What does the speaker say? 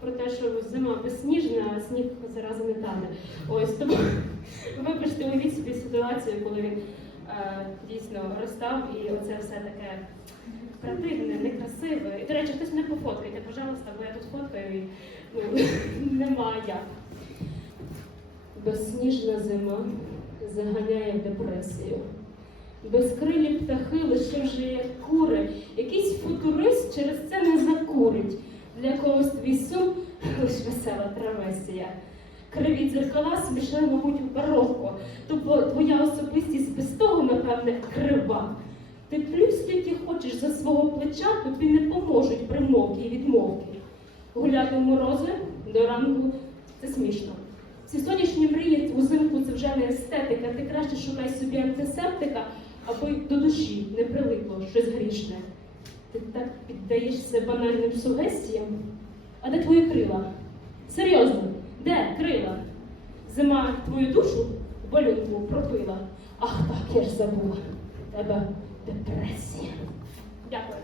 про те, що зима безсніжна, а сніг зараза не тане. Ось тому вибачте, уявіть собі ситуацію, коли він дійсно розстав, і оце все таке противне, некрасиве. І, до речі, хтось мене пофоткайте, пожалуйста, бо я тут фоткаю і ну, немає як. Безсніжна зима заганяє в депресію. Безкрилі птахи лише вже як кури. Якийсь футурист через це не закурить. Для когось твій сум лиш весела травесія. Криві дзеркала смішали, мабуть, у барокко. Тобто твоя особистість без. Ти плюс скільки хочеш за свого плеча, тобі не поможуть примовки і відмовки. Гуляти в морози до ранку це смішно. Ці сонячні мрії узимку це вже не естетика. Ти краще шукай собі антисептика, аби до душі не прилипло щось грішне. Ти так піддаєшся банальним сугестіям. А де твої крила? Серйозно, де крила? Зима твою душу в балюнку пропила. Ах так, я ж забула. Тебе депресія. Дякую.